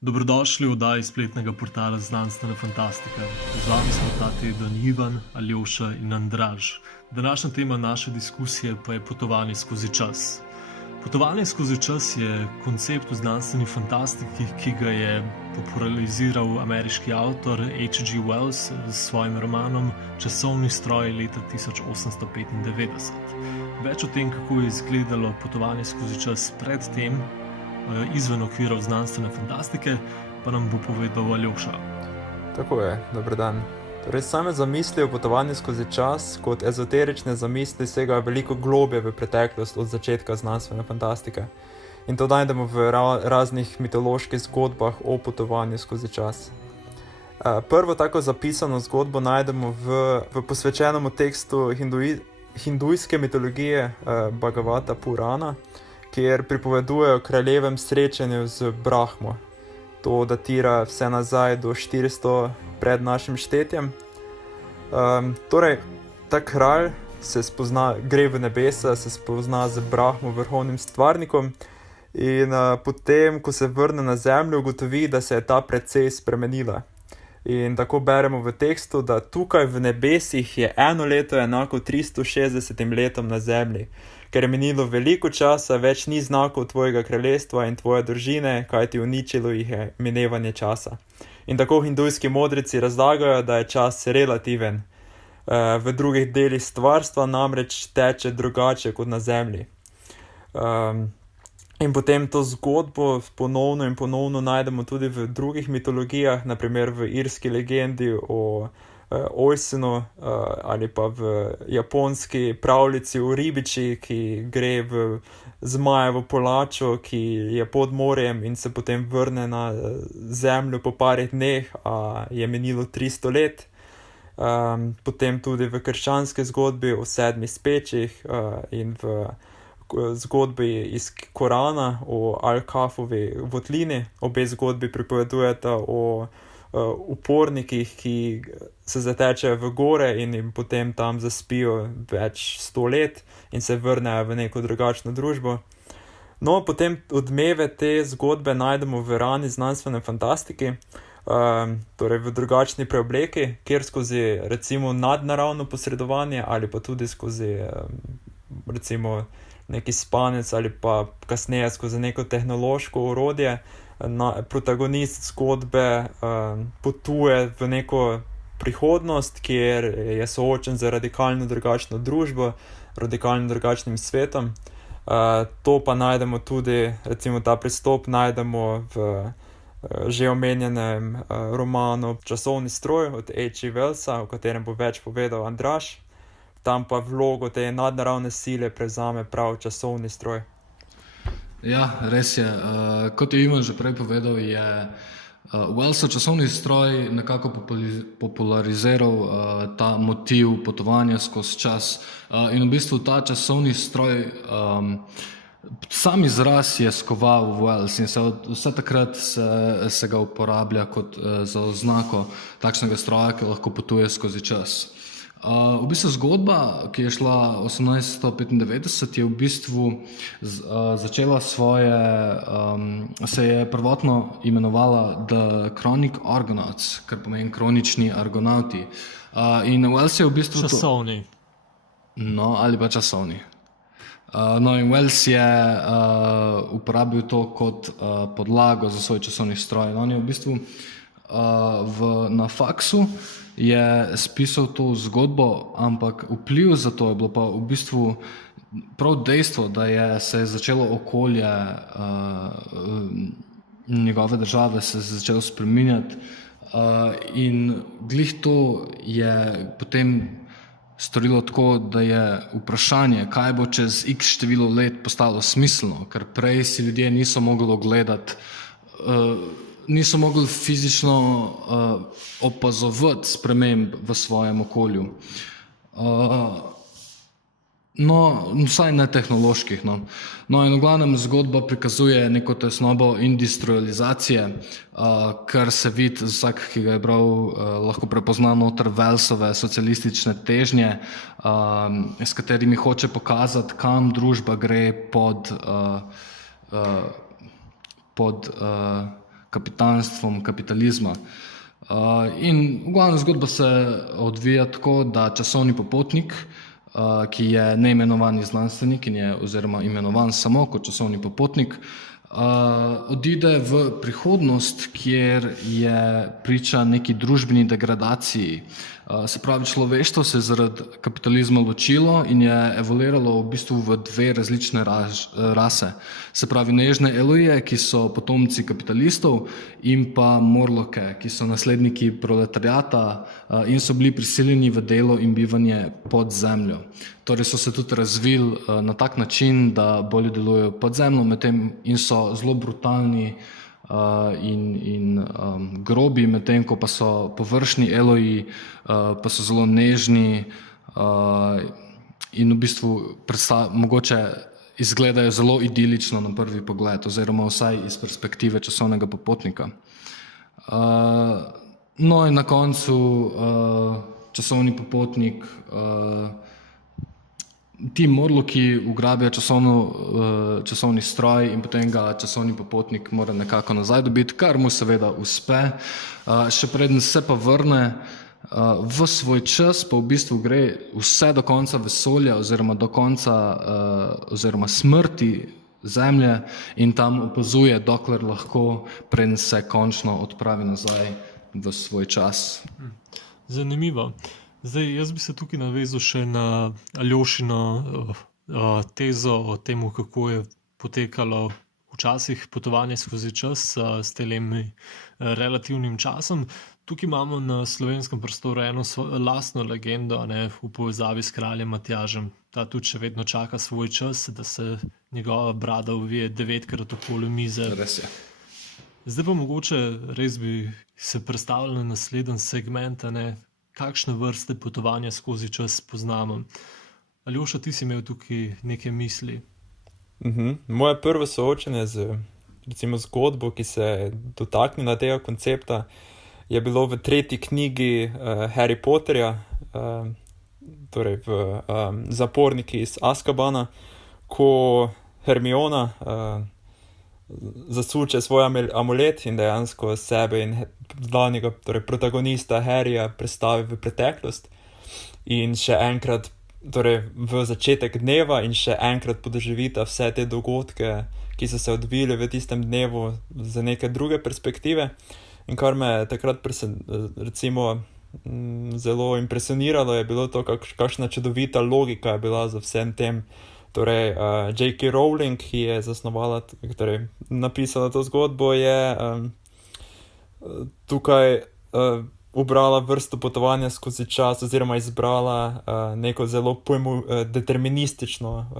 Dobrodošli v oddaji spletnega portala Znanstvena fantastika. Z vami smo ta teden Ivan, Aljoša in Andraž. Današnja tema naše diskusije pa je potovanje skozi čas. Potovanje skozi čas je koncept v znanstveni fantastiki, ki ga je populariziral ameriški avtor H.G. Wells s svojim romanom Časovni stroj leta 1895. Več o tem, kako je izgledalo potovanje skozi čas pred tem, izven okvirov znanstvene fantastike, pa nam bo povedal Aljoša. Tako je, dober dan. Torej, same zamisli o potovanju skozi čas kot ezoterične zamisli segajo veliko globje v preteklost od začetka znanstvene fantastike. In to najdemo v raznih mitoloških zgodbah o potovanju skozi čas. Prvo tako zapisano zgodbo najdemo v posvečenem tekstu hindujske mitologije Bhagavata Purana, kjer pripovedujejo kraljevem srečanju z Brahmo. To datira vse nazaj do 400 pred našim štetjem. Torej, ta kralj gre v nebesa, se spozna z Brahmo, vrhovnim stvarnikom, in potem, ko se vrne na zemljo, ugotovi, da se je ta precej spremenila. In tako beremo v tekstu, da tukaj v nebesih je eno leto enako 360 letom na zemlji. Ker je minilo veliko časa, več ni znakov tvojega kraljestva in tvoje družine, kajti uničilo jih je minevanje časa. In tako hindujski modrici razlagajo, da je čas relativen. V drugih delih stvarstva namreč teče drugače kot na zemlji. In potem to zgodbo ponovno in ponovno najdemo tudi v drugih mitologijah, naprimer v irski legendi o Oisinu, ali pa v japonski pravljici o ribiči, ki gre v zmajevo palačo, ki je pod morjem in se potem vrne na zemljo po parih dneh, a je minilo 300 let. Potem tudi v krščanski zgodbi o 7 spečih in v zgodbi iz Korana o Al-Kafovi votlini. Obe zgodbi pripovedujeta o upornikih, ki se zatečejo v gore in jim potem tam zaspijo več 100 let in se vrnejo v neko drugačno družbo. No, potem odmeve te zgodbe najdemo v rani znanstvene fantastiki, torej v drugačni preobleki, kjer skozi recimo nadnaravno posredovanje ali pa tudi skozi recimo neki spanec ali pa kasneje skozi neko tehnološko orodje, protagonist zgodbe potuje v neko prihodnost, kjer je soočen z radikalno drugačno družbo, radikalno drugačnim svetom. To pa najdemo tudi, recimo ta pristop najdemo v že omenjenem romanu Časovni stroj od H.G. Wellsa, o katerem bo več povedal Andraž. Tam pa vlogo te nadnaravne sile prevzame prav časovni stroj. Ja, res je. Kot je Ivan že prej povedal, je Wellsov Časovni stroj nekako populariziral ta motiv potovanja skozi čas. In v bistvu ta časovni stroj, sam izraz je skoval v Wells in vse takrat se ga uporablja kot za oznako takšnega stroja, ki lahko potuje skozi čas. V bistvu zgodba, ki je šla 1895, je v bistvu začela se je prvotno imenovala The Chronic Argonauts, kar pomeni kronični argonauti. In Wells je v bistvu Časovni. No, ali pa časovni. No, in Wells je uporabil to kot podlago za svoj časovni stroj. On je v bistvu na faksu je spisal to zgodbo, ampak vpliv za to je bilo pa v bistvu prav dejstvo, da se je začelo okolje njegove države se začelo spreminjati, in glih to je potem storilo tako, da je vprašanje, kaj bo čez x število let postalo smiselno, ker prej si ljudje niso mogli gledati, niso mogli fizično opazovati sprememb v svojem okolju. No, vsaj ne tehnoloških. No, in v glavnem zgodba prikazuje neko tesnobo industrializacije, kar se vidi, vsak, ki ga je bral, lahko prepozna noter Wellsove socialistične težnje, s katerimi hoče pokazati, kam družba gre pod kapitanstvom kapitalizma. In v glavnem zgodba se odvija tako, da časovni popotnik, ki je neimenovani znanstvenik in je oziroma imenovan samo kot časovni popotnik, odide v prihodnost, kjer je priča neki družbeni degradaciji. Se pravi, človeštvo se je zaradi kapitalizma ločilo in je evoluiralo v bistvu v dve različne rase. Se pravi, nežne Eloje, ki so potomci kapitalistov, in pa Morloke, ki so nasledniki proletariata in so bili prisiljeni v delo in bivanje pod zemljo. Torej so se tudi razvili na tak način, da bolje delujejo pod zemljo, medtem in so zelo brutalni in grobi, medtem ko pa so površni Eloji, pa so zelo nežni in v bistvu mogoče izgledajo zelo idilično na prvi pogled, oziroma vsaj iz perspektive časovnega popotnika. No in na koncu časovni popotnik, ti Morloki ugrabijo časovni stroj in potem ga časovni popotnik mora nekako nazaj dobiti, kar mu seveda uspe. Še preden se pa vrne v svoj čas, pa v bistvu gre vse do konca vesolja oziroma do konca oziroma smrti Zemlje in tam opazuje, dokler lahko, preden se končno odpravi nazaj v svoj čas. Zanimivo. Zdaj, jaz bi se tukaj navezal še na Aljošino tezo o tem, kako je potekalo včasih potovanje skozi čas s tem relativnim časom. Tukaj imamo na slovenskem prostoru eno lastno legendo, v povezavi s kraljem Matjažem. Ta tudi še vedno čaka svoj čas, da se njegova brada uvije 9-krat okoli mize. Res je. Zdaj pa mogoče res bi se predstavili na naslednji segment, kakšne vrste potovanja skozi čas poznamo. Aljoša, ti si imel tukaj neke misli? Moje prvo soočenje z recimo zgodbo, ki se je dotaknila tega koncepta, je bilo v 3. knjigi Harry Potterja, torej v Zaporniki iz Azkabana, ko Hermiona zasuče svoj amulet in dejansko sebe in glavnega, torej protagonista Harryja predstavi v preteklost in še enkrat, torej v začetek dneva in še enkrat podoživita vse te dogodke, ki so se odvili v tistem dnevu z neke druge perspektive. In kar me takrat recimo zelo impresioniralo, je bilo to, kakšna čudovita logika je bila za vsem tem. Torej, J.K. Rowling, ki je torej napisala to zgodbo, je tukaj ubrala vrsto potovanja skozi čas oziroma izbrala neko zelo deterministično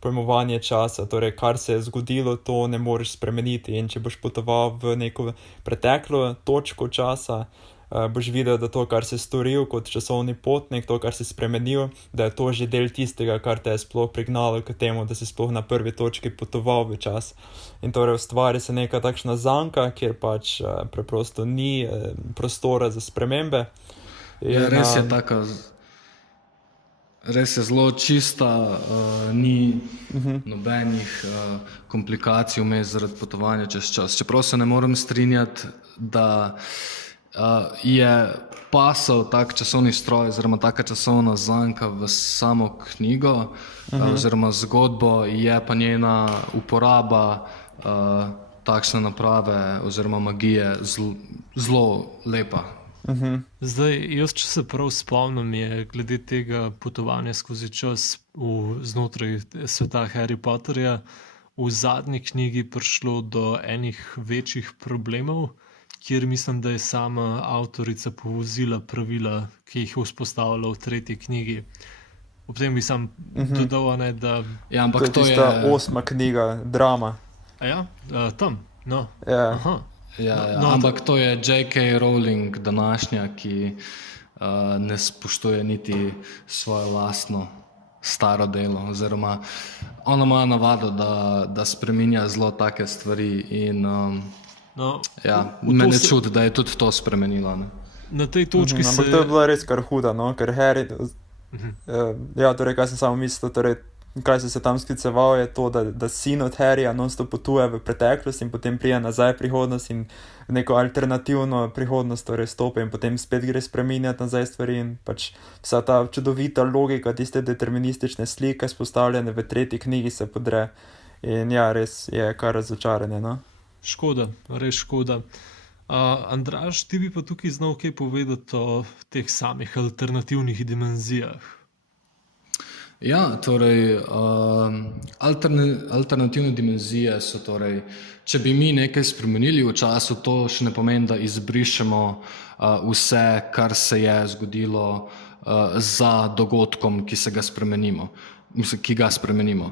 pojmovanje časa. Torej, kar se je zgodilo, to ne moreš spremeniti, in če boš potoval v neko preteklo točko časa, boš videl, da to, kar si storil kot časovni potnik, to, kar si spremenil, da je to že del tistega, kar te je sploh prignalo k temu, da si sploh na prvi točki potoval v čas. In torej ustvari se neka takšna zanka, kjer pač preprosto ni prostora za spremembe. Ja, res je taka, res je zelo čista, ni nobenih komplikacij vmes zaradi potovanja čez čas. Čeprav se ne morem strinjati, da je pasal tak časovni stroj oziroma taka časovna zanka v samo knjigo oziroma zgodbo, je pa njena uporaba takšne naprave oziroma magije zelo lepa. Zdaj, jaz, če se prav spomnim, je glede tega potovanja skozi čas znotraj sveta Harry Potterja v zadnji knjigi prišlo do enih večjih problemov, kjer mislim, da je sama avtorica povozila pravila, ki jih je vzpostavila v 3. knjigi. Ob tem bi sam dodal, da... Ja, ampak to je tista 8. knjiga, drama. A ja? Tam? No. Ja. Aha. Ja, ampak to je J.K. Rowling današnja, ki ne spoštuje niti svoje lastno staro delo, oziroma ona ima navado, da spreminja zelo take stvari in me ne čudi, da je tudi to spremenila. Ne? Na tej točki ampak to je bila res kar huda, ker Harry... Ja, torej, kaj sem samo mislil, torej kaj so se tam sklicevali, je to, da sin od Harryja non-stop potuje v preteklost in potem prija nazaj v prihodnost in v neko alternativno prihodnost torej stopi in potem spet gre spreminjati nazaj stvari in pač vsa ta čudovita logika, tiste deterministične slike spostavljene v 3. knjigi se podre in ja, res je kar razočaranje, no. Škoda, res škoda. Andraž, ti bi pa tukaj znal kaj povedati o teh samih alternativnih dimenzijah. Ja, torej, alternativne dimenzije so torej, če bi mi nekaj spremenili v času, to še ne pomeni, da izbrišemo vse, kar se je zgodilo za dogodkom, ki ga spremenimo.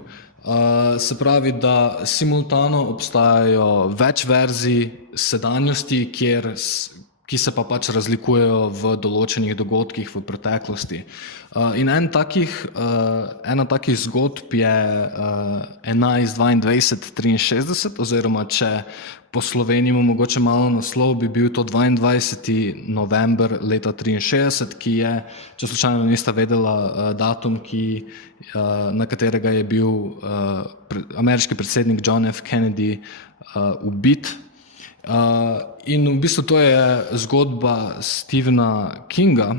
Se pravi, da simultano obstajajo več verzij sedanjosti, ki se pa pač razlikujejo v določenih dogodkih v preteklosti. In ena takih zgodb je 11.22.63, oziroma če poslovenimo mogoče malo naslov, bi bil to 22. november leta 63, ki je, če slučajno nista vedela, datum, na katerega je bil ameriški predsednik John F. Kennedy ubit. In v bistvu to je zgodba Stephena Kinga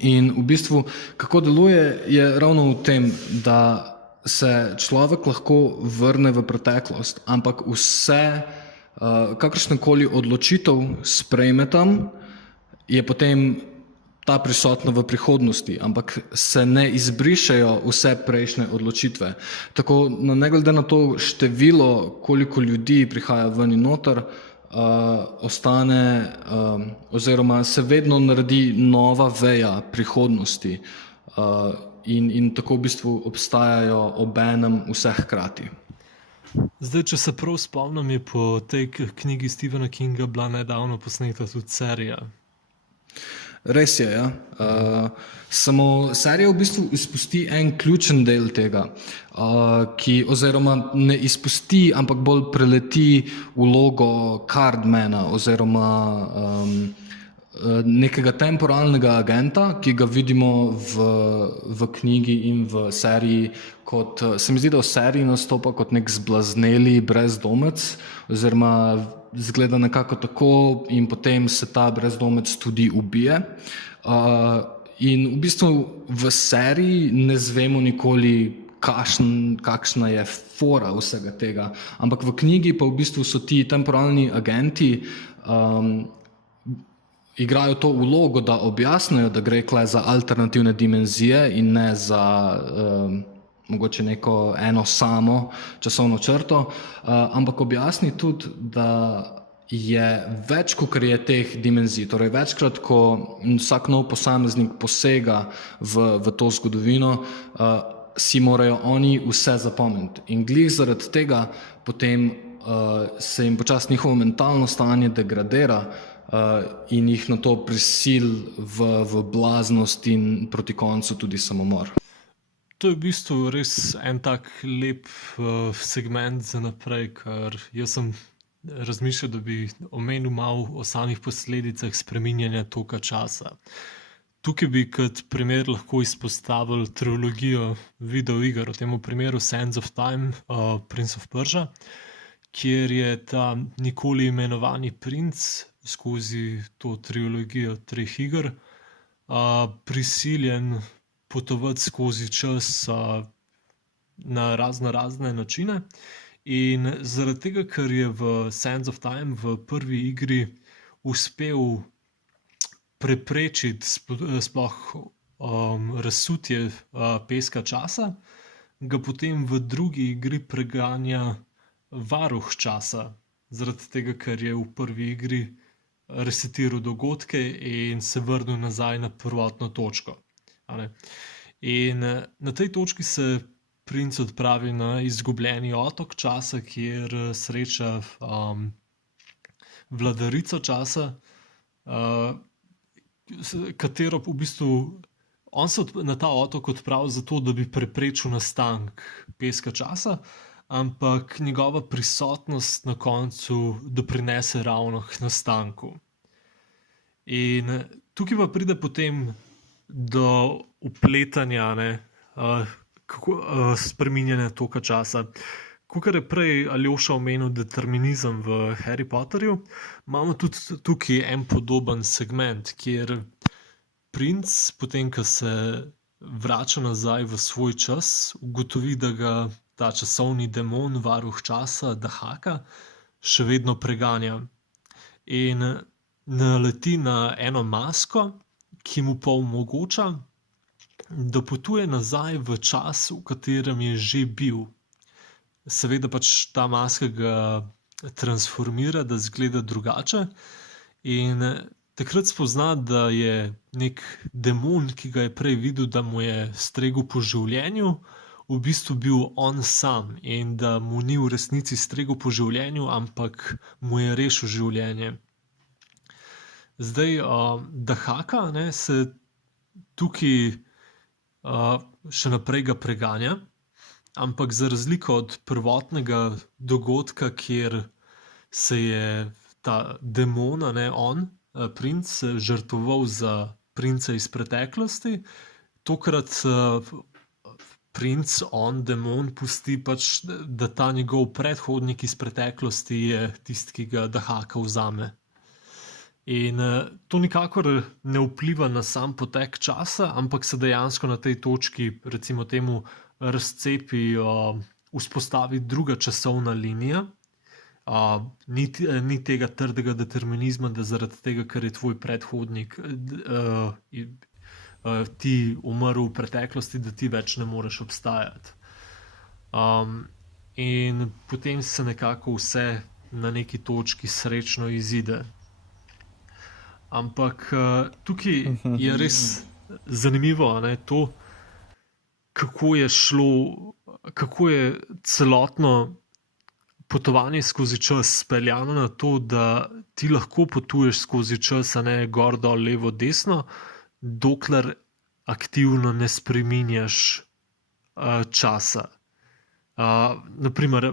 in v bistvu kako deluje je ravno v tem, da se človek lahko vrne v preteklost, ampak vse, kakršnekoli odločitev sprejme tam, je potem ta prisotna v prihodnosti, ampak se ne izbrišejo vse prejšnje odločitve. Tako, ne glede na to število, koliko ljudi prihaja ven in noter, ostane oziroma se vedno naredi nova veja prihodnosti in tako v bistvu obstajajo obenem vse hkrati. Zdaj, če se prav spomnim, je po tej knjigi Stephena Kinga bila nedavno posneta tudi serija. Res je, ja. Samo serija v bistvu izpusti en ključen del tega, oziroma ne izpusti, ampak bolj preleti vlogo Cardmana oziroma nekega temporalnega agenta, ki ga vidimo v knjigi in v seriji kot, se mi zdi, da v seriji nastopa kot nek zblazneli brezdomec oziroma zgleda nekako tako in potem se ta brezdomec tudi ubije. In v bistvu v seriji ne zvemo nikoli, kakšna je fora vsega tega, ampak v knjigi pa v bistvu so ti temporalni agenti igrajo to vlogo, da objasnijo, da gre kle za alternativne dimenzije in ne za mogoče neko eno samo časovno črto, ampak objasni tudi, da je več, kakor je teh dimenzij. Torej večkrat, ko vsak nov posameznik posega v to zgodovino, si morajo oni vse zapomniti. In glih zaradi tega potem se jim počasi njihovo mentalno stanje degradira in jih na to prisil v blaznost in proti koncu tudi samomor. To je v bistvu res en tak lep segment za naprej, ker jaz sem razmišljal, da bi omenil malo o samih posledicah spreminjanja toka časa. Tukaj bi kot primer lahko izpostavili trilogijo videoiger, v tem primeru Sands of Time, Prince of Persia, kjer je ta nikoli imenovani princ skozi to trilogijo 3 iger prisiljen potovati skozi čas na razne načine. In zaradi tega, ker je v Sands of Time v prvi igri uspel preprečiti sploh razsutje peska časa, ga potem v drugi igri preganja varuh časa, zaradi tega, ker je v prvi igri resetiral dogodke in se vrnil nazaj na prvotno točko. In na tej točki se princ odpravi na izgubljeni otok časa, kjer sreča vladarico časa, katero v bistvu on se na ta otok odpravi zato, da bi preprečil nastanek peska časa, ampak njegova prisotnost na koncu doprinese ravno k nastanku. In tukaj pa pride potem do vpletanja, spreminjanja toka časa. Kakor je prej Aljoša omenil determinizem v Harry Potterju, imamo tudi tukaj en podoben segment, kjer princ, potem ko se vrača nazaj v svoj čas, ugotovi, da ga ta časovni demon, varuh časa, Dahaka, še vedno preganja. In naleti na eno masko, ki mu pa omogoča, da potuje nazaj v čas, v katerem je že bil. Seveda pač ta maska ga transformira, da izgleda drugače, in takrat spozna, da je nek demon, ki ga je prej videl, da mu je stregel po življenju, v bistvu bil on sam in da mu ni v resnici stregel po življenju, ampak mu je rešil življenje. Zdaj, Dahaka se tukaj še naprej ga preganja, ampak za razliko od prvotnega dogodka, kjer se je ta demon, on, princ, žrtvoval za princa iz preteklosti, tokrat princ, demon, pusti pač, da ta njegov predhodnik iz preteklosti je tisti, ki ga Dahaka vzame. In to nikakor ne vpliva na sam potek časa, ampak se dejansko na tej točki, recimo temu, razcepi, vzpostavi druga časovna linija. Ni tega trdega determinizma, da zaradi tega, ker je tvoj predhodnik ti umrl v preteklosti, da ti več ne moreš obstajati. In potem se nekako vse na neki točki srečno izide. Ampak tukaj je res zanimivo, to, kako je celotno potovanje skozi čas speljano na to, da ti lahko potuješ skozi čas, gor, dol, levo, desno, dokler aktivno ne spreminjaš časa. Naprimer,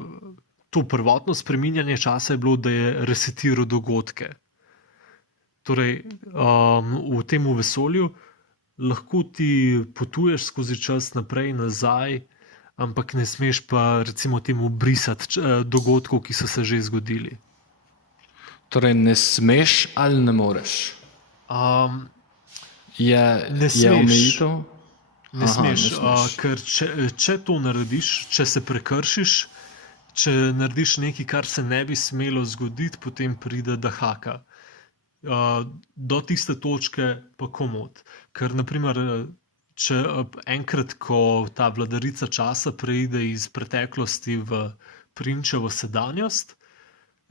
to prvotno spreminjanje časa je bilo, da je resetiral dogodke. Torej, v tem vesolju lahko ti potuješ skozi čas naprej, nazaj, ampak ne smeš pa recimo temu brisati dogodkov, ki so se že zgodili. Torej, ne smeš ali ne moreš? Ne Je omejitev? Ne smeš, ker če to narediš, če se prekršiš, če narediš nekaj, kar se ne bi smelo zgoditi, potem pride Dahaka. Do tiste točke pa komot. Ker naprimer, če enkrat, ko ta vladarica časa preide iz preteklosti v prinčevo sedanjost,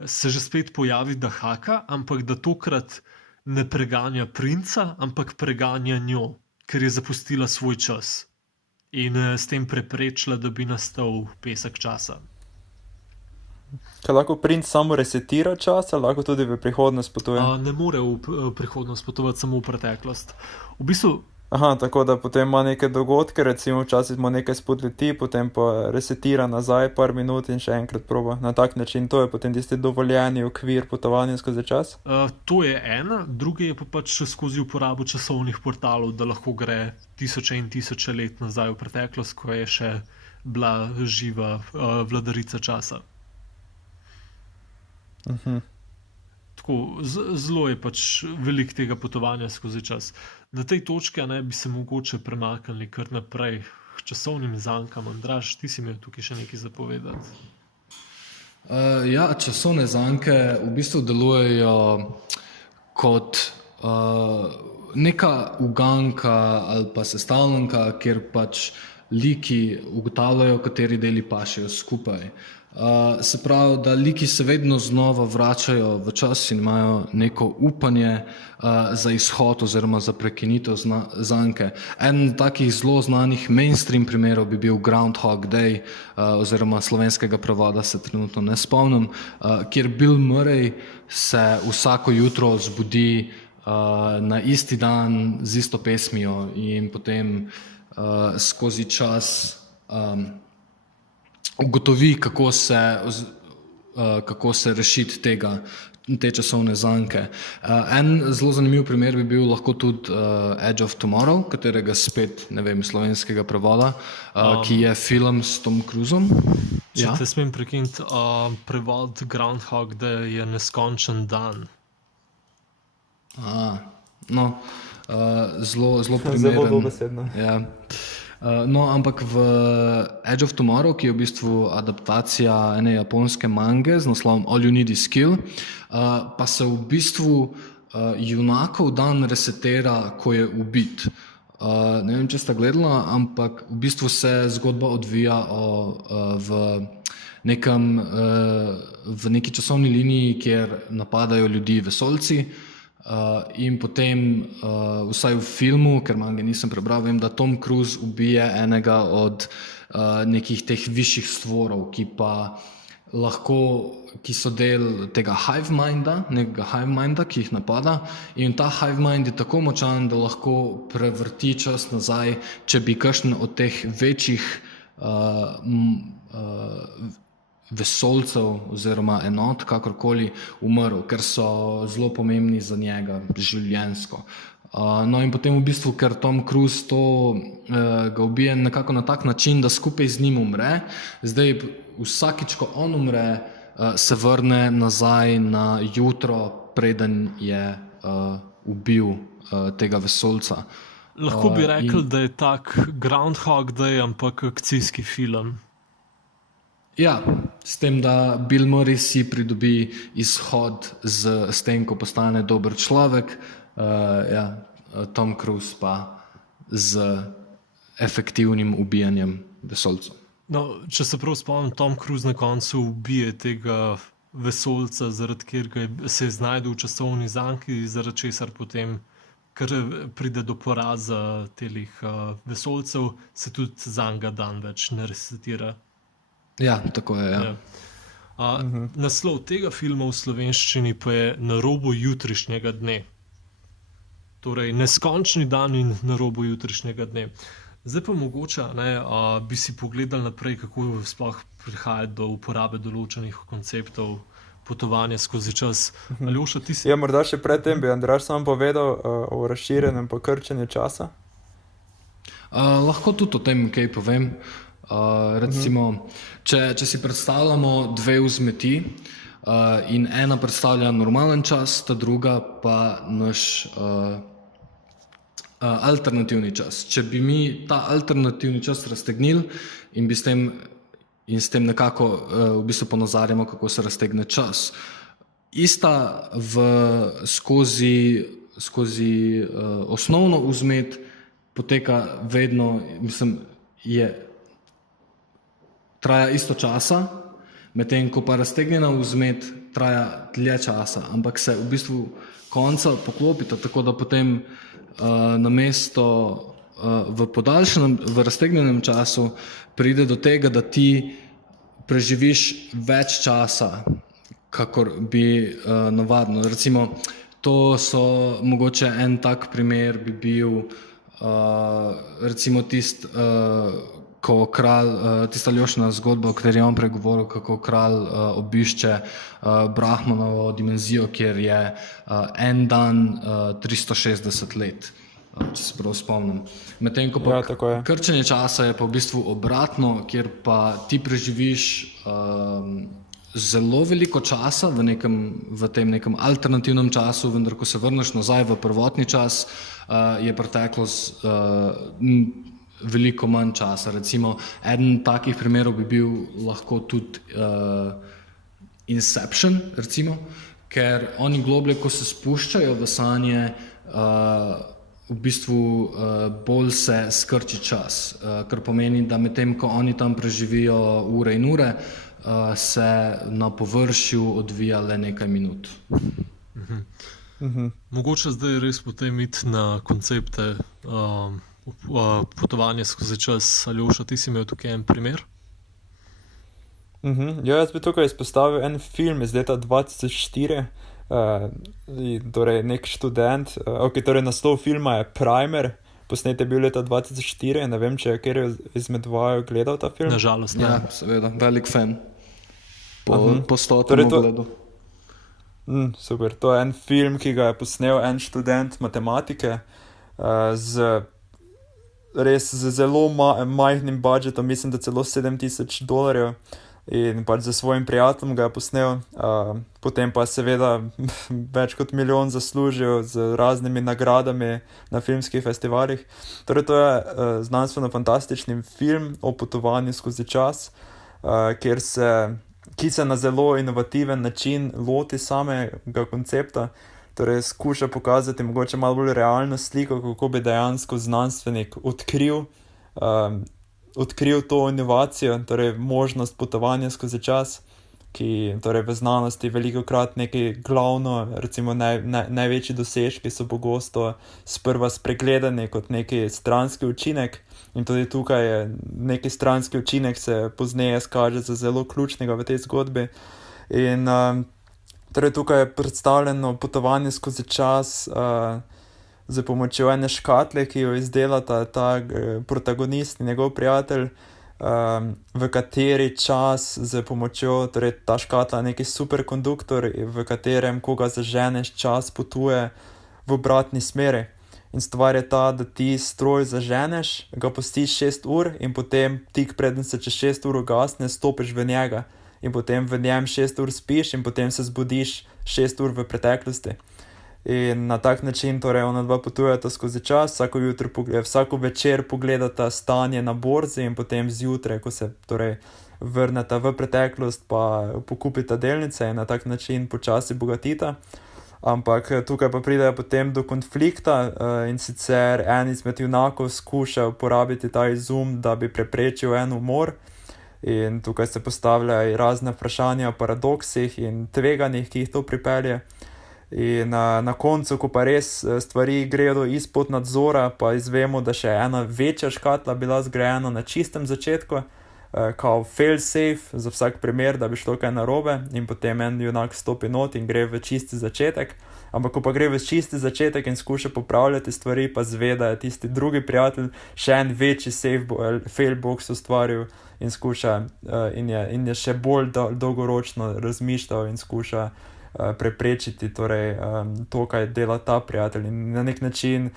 se že spet pojavi Dahaka, ampak da tokrat ne preganja princa, ampak preganja njo, ker je zapustila svoj čas in s tem preprečila, da bi nastal pesek časa. Kaj lahko princ samo resetira čas, ali lahko tudi v prihodnost potuje? Ne more v prihodnost potovati, samo v preteklost. V bistvu, tako da potem ima neke dogodke, recimo včasih mu nekaj spodleti, potem pa resetira nazaj par minut in še enkrat proba. Na tak način, to je potem tisti dovoljeni okvir potovanja skozi čas? to je ena, druga je pa pač skozi uporabo časovnih portalov, da lahko gre tisoče in tisoče let nazaj v preteklost, ko je še bila živa vladarica časa. Tako, zelo je pač veliko tega potovanja skozi čas. Na tej točki bi se mogoče premaknili kar naprej k časovnim zankam. Andraž, ti si imel tukaj še nekaj za povedati. Časovne zanke v bistvu delujejo kot neka uganka ali pa sestavljanka, kjer pač liki ugotavljajo, kateri deli pašejo skupaj. Se pravi, da liki se vedno znova vračajo v čas in imajo neko upanje za izhod oziroma za prekinitev zanke. En takih zelo znanih mainstream primerov bi bil Groundhog Day, oziroma slovenskega prevoda se trenutno ne spomnim, kjer Bill Murray se vsako jutro zbudi na isti dan z isto pesmijo in potem skozi čas ugotovi, kako se rešiti tega. te časovne zanke. En zelo zanimiv primer bi bil lahko tudi Edge of Tomorrow, katerega spet ne vem slovenskega prevoda, ki je film s Tom Cruisom. Če te smem prekiniti, prevod Groundhog Day je neskončen dan. No, zelo primeren. Zelo dobesedno. Ja. No, ampak v Edge of Tomorrow, ki je v bistvu adaptacija ene japonske mange z naslovom All You Need Is Kill, pa se v bistvu junakov dan resetira, ko je ubit. Ne vem, če sta gledala, ampak v bistvu se zgodba odvija v neki časovni liniji, kjer napadajo ljudi vesoljci. In potem, vsaj v filmu, ker mange nisem prebral, vem, da Tom Cruise ubije enega od nekih teh višjih stvorov, ki so del tega hive minda, ki jih napada, in ta hive mind je tako močan, da lahko prevrti čas nazaj, če bi kakšen od teh večjih vesoljcev oziroma enot, kakorkoli, umrl, ker so zelo pomembni za njega življenjsko. No in potem v bistvu, ker Tom Cruise ga ubije nekako na tak način, da skupaj z njim umre, zdaj vsakič, ko on umre, se vrne nazaj na jutro, preden je ubil tega vesoljca. Lahko bi rekli, da je tak Groundhog Day, ampak akcijski film. Ja, s tem, da Bill Murray si pridobi izhod s tem, ko postane dober človek, Tom Cruise pa z efektivnim ubijanjem vesoljcev. No, če se prav spomnim, Tom Cruise na koncu ubije tega vesoljca, zaradi katerega se je znašel v časovni zanki, zaradi česar potem, ker pride do poraza teh vesoljcev, se tudi zanga dan več ne resetira. Ja, tako je. Ja. Naslov tega filma v slovenščini pa je Na robu jutrišnjega dne. Torej, neskončni dan in na robu jutrišnjega dne. Zdaj pa mogoče bi si pogledali naprej, kako sploh prihaja do uporabe določenih konceptov potovanja skozi čas. Aljoša, ti si... Ja, morda še predtem bi Andraž sam povedal o razširjenem pokrčenju časa. Lahko tudi o tem kaj povem. Recimo, če si predstavljamo dve vzmeti in ena predstavlja normalen čas, ta druga pa naš alternativni čas. Če bi mi ta alternativni čas raztegnili in s tem nekako v bistvu ponazarjamo, kako se raztegne čas. Ista skozi osnovno vzmet poteka vedno, traja isto časa, medtem ko pa raztegnjena vzmet traja dlje časa, ampak se v bistvu konca poklopita, tako da potem namesto v raztegnjenem času pride do tega, da ti preživiš več časa, kakor bi navadno. Recimo, to so mogoče en tak primer bi bil recimo ko kralj, tista Aljošina zgodba, o kateri je on pregovoril, kako kralj obišče Brahmanovo dimenzijo, kjer je en dan 360 let, če se prav spomnim. Medtem ko pa krčenje časa je pa v bistvu obratno, kjer pa ti preživiš zelo veliko časa v tem nekem alternativnem času, vendar ko se vrneš nazaj v prvotni čas, je preteklo veliko manj časa. Recimo, eden takih primerov bi bil lahko tudi Inception, recimo, ker oni globlje, ko se spuščajo v sanje, v bistvu bolj se skrči čas, kar pomeni, da medtem, ko oni tam preživijo ure in ure, se na površju odvija le nekaj minut. Mogoče zdaj res potem iti na koncepte potovanja skozi čas. Aljoša, ti si imel tukaj en primer? Ja, jaz bi tukaj izpostavil en film iz leta 2004, torej nek študent, torej naslov filma je Primer, posnet je bil leta 2004, ne vem, če je kjer izmed vaju gledal ta film. Nažalost, ne. Ja, seveda, velik fan. Po 100. pogledu. Super, to je en film, ki ga je posnel en študent matematike z zelo majhnim budžetom, mislim, da celo $7,000 in pač za svojim prijateljem ga je posnel, potem pa seveda več kot milijon zaslužil z raznimi nagradami na filmskih festivalih. Torej to je znanstveno-fantastični film o potovanju skozi čas, ki se na zelo inovativen način loti samega koncepta, torej skuša pokazati mogoče malo bolj realno sliko, kako bi dejansko znanstvenik odkril to inovacijo, torej možnost potovanja skozi čas, ki torej v znanosti velikokrat neki glavno, recimo največji dosežki so pogosto sprva spregledani kot neki stranski učinek, in tudi tukaj je neki stranski učinek se pozneje izkaže za zelo ključnega v tej zgodbi. In torej tukaj je predstavljeno potovanje skozi čas z pomočjo ene škatle, ki jo izdelata ta protagonist in njegov prijatelj, v kateri čas z pomočjo, torej ta škatla je neki superkonduktor, v katerem, ko ga zaženeš, čas potuje v obratni smeri. In stvar je ta, da ti stroj zaženeš, ga pustiš 6 ur in potem tik preden se čez 6 ur ugasne, stopiš v njega in potem v njem 6 ur spiš in potem se zbudiš 6 ur v preteklosti. In na tak način torej ona dva potujeta skozi čas, vsako večer pogledata stanje na borzi in potem zjutraj, ko se torej vrneta v preteklost, pa pokupita delnice in na tak način počasi bogatita. Ampak tukaj pa pridejo potem do konflikta in sicer en izmed junakov skuša uporabiti ta izum, da bi preprečil en umor. In tukaj se postavljajo razne vprašanja o paradoksih in tveganjih, ki jih to pripelje. In na koncu, ko pa res stvari gredo izpod nadzora, pa izvemo, da še ena večja škatla bila zgrajena na čistem začetku, kao fail safe za vsak primer, da bi šlo kaj narobe, in potem en junak stopi not in gre v čisti začetek. Ampak ko pa gre v čisti začetek in skuša popravljati stvari, pa zve, da je tisti drugi prijatelj še en večji fail box ustvaril in skuša in je še bolj dolgoročno razmišljal in skuša preprečiti torej to, kaj dela ta prijatelj, in na nek način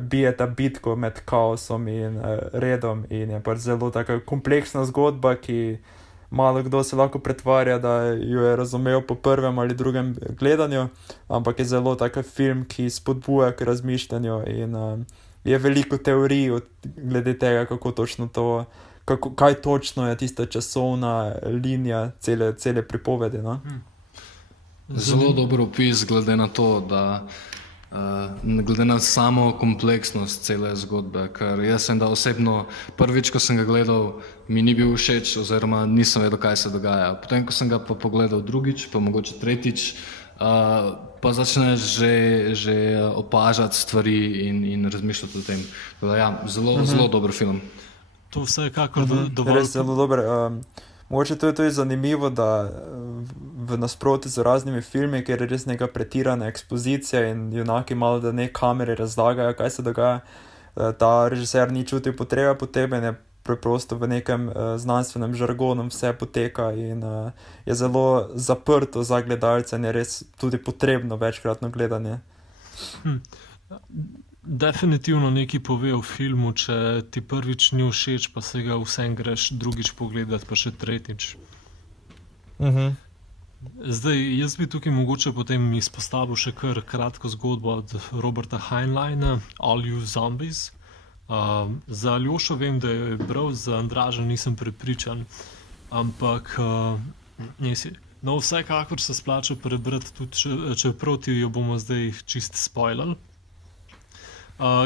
bije ta bitko med kaosom in redom, in je pač zelo taka kompleksna zgodba, ki malo kdo se lahko pretvarja, da jo je razumel po prvem ali drugem gledanju, ampak je zelo taka film, ki spodbuja k razmišljanju in je veliko teorij glede tega, kaj točno je tista časovna linija cele pripovedi, no? Zelo dober opis glede na to, da glede na samo kompleksnost cele zgodbe, ker jaz sem da osebno prvič, ko sem ga gledal, mi ni bil všeč oziroma nisem vedel, kaj se dogaja. Potem, ko sem ga pa pogledal drugič, pa mogoče tretjič, pa začneš že opažati stvari in razmišljati o tem. Teda, ja, zelo dober film. To vsekakor dovolj. Res zelo dober. Mogoče to je tudi zanimivo, da v nasprotju z raznimi filmi, kjer je res neka pretirana ekspozicija in junaki malo da ne kamere razlagajo, kaj se dogaja, ta režiser ni čutil potrebe po tem in je preprosto v nekem znanstvenem žargonu vse poteka in je zelo zaprto za gledalce in je res tudi potrebno večkratno gledanje. Definitivno nekaj pove v filmu, če ti prvič ni všeč, pa se ga vsem greš drugič pogledati, pa še tretjič. Zdaj, jaz bi tukaj mogoče potem izpostavil še kar kratko zgodbo od Roberta Heinleina, All You Zombies. Za Aljošo vem, da jo je bral, za Andraža nisem prepričan, ampak no, vsekakor se splača prebrati, tudi čeprav ti jo bomo zdaj čist spoilali.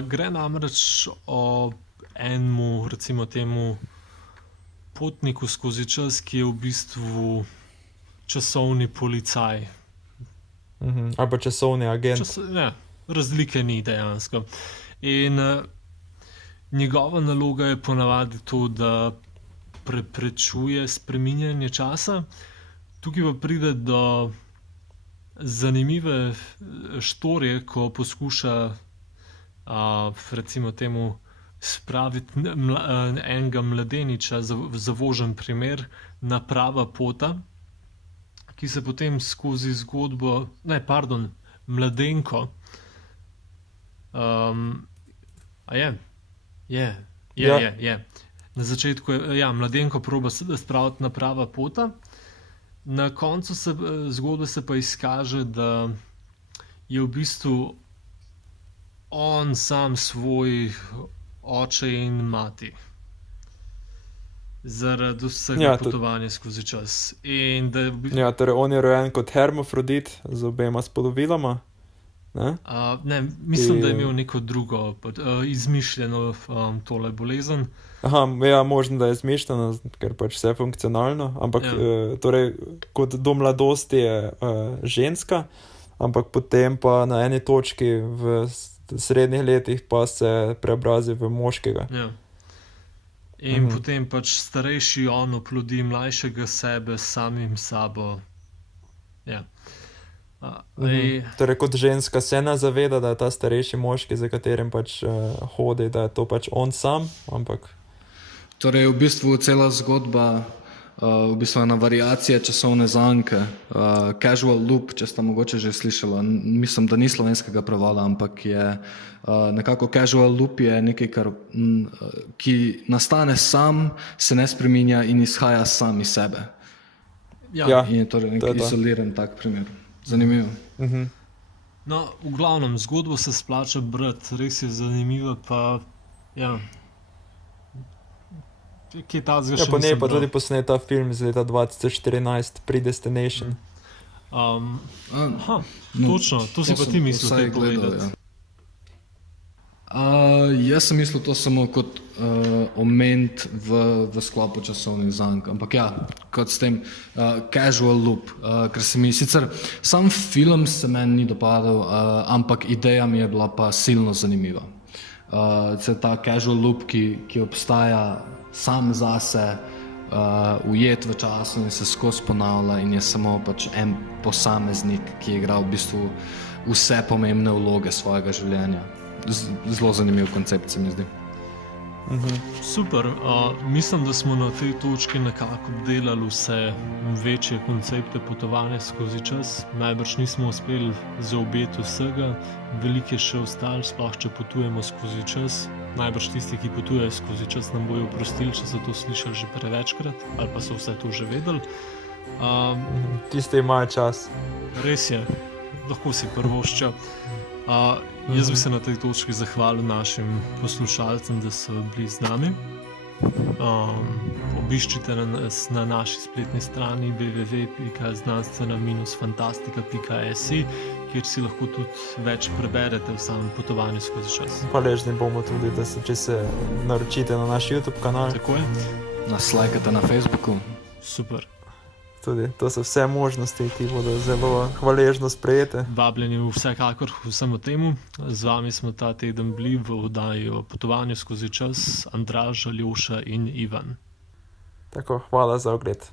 Gre namreč o enemu, recimo temu, potniku skozi čas, ki je v bistvu časovni policaj. Ali pa časovni agent. Razlike ni dejansko. In njegova naloga je ponavadi to, da preprečuje spreminjanje časa. Tukaj pa pride do zanimive štorije, ko poskuša recimo temu spraviti enega mladeniča, zavožen primer, na prava pota, ki se potem skozi zgodbo, Mladenko. A je? Je. Na začetku je Mladenko proba spraviti na prava pota, na koncu zgodbe se pa izkaže, da je v bistvu on sam svoj oče in mati. Zaradi vsega potovanja skozi čas. In da Ja, torej on je rojen kot hermafrodit z obema spoloviloma. Ne, mislim, da je imel neko drugo izmišljeno tole bolezen. Ja, možno, da je izmišljeno, ker pač vse je funkcionalno, ampak torej, kot do mladosti je ženska, ampak potem pa na eni točki v srednjih letih pa se preobrazi v moškega. Ja. In potem pač starejši on oplodi mlajšega sebe s samim sabo. Ja. Torej, kot ženska se ne zaveda, da je ta starejši moški, za katerim pač hodi, da je to pač on sam, ampak... Torej, v bistvu cela zgodba, v bistvu ena variacija časovne zanke, casual loop, če ste mogoče že slišali, mislim, da ni slovenskega prevoda, ampak je nekako casual loop je nekaj, ki nastane sam, se ne spreminja in izhaja sam iz sebe. Ja. In je torej nek izoliran tak primer. Zanimivo. No, v glavnem, zgodbo se splača brati, res je zanimiva, pa ja. Kje ta zga še pa ne, pa tudi posnet ta film z leta 2014, Predestination. Točno, to si pa ti mislil kaj povedati. Jaz sem mislil to samo kot oment v sklopu časovnih zank, ampak ja, kot s tem casual loop, ker se mi sicer sam film se meni ni dopadal, ampak ideja mi je bila pa silno zanimiva. Ta casual loop, ki obstaja sam zase, ujet v času in se skozi ponavlja in je samo pač en posameznik, ki je igral v bistvu vse pomembne vloge svojega življenja. Zelo zanimiv koncept se mi zdi. Super, mislim, da smo na tej točki nekako obdelali vse večje koncepte potovanja skozi čas. Najbrž nismo uspeli zaobjeti vsega, veliko je še ostalo, sploh če potujemo skozi čas. Najbrž tisti, ki potujejo skozi čas, nam bojo oprostili, če so to slišali že prevečkrat, ali pa so vse to že vedeli. Tisti imajo čas. Res je, lahko si privoščijo. Jaz bi se na tej točki zahvalil našim poslušalcem, da so bili z nami. Obiščite nas na naši spletni strani www.znanstvena-fantastika.si, kjer si lahko tudi več preberete v samem potovanju skozi čas. Hvaležni bomo tudi, da če se naročite na naš YouTube kanal. Tako je. Nas lajkate na Facebooku. Super. Tudi, to so vse možnosti, ki bodo zelo hvaležno sprejete. Vabljeni vsekakor vsemu temu. Z vami smo ta teden bili v oddaji o potovanju skozi čas Andraž, Aljoša in Ivan. Tako, hvala za ogled.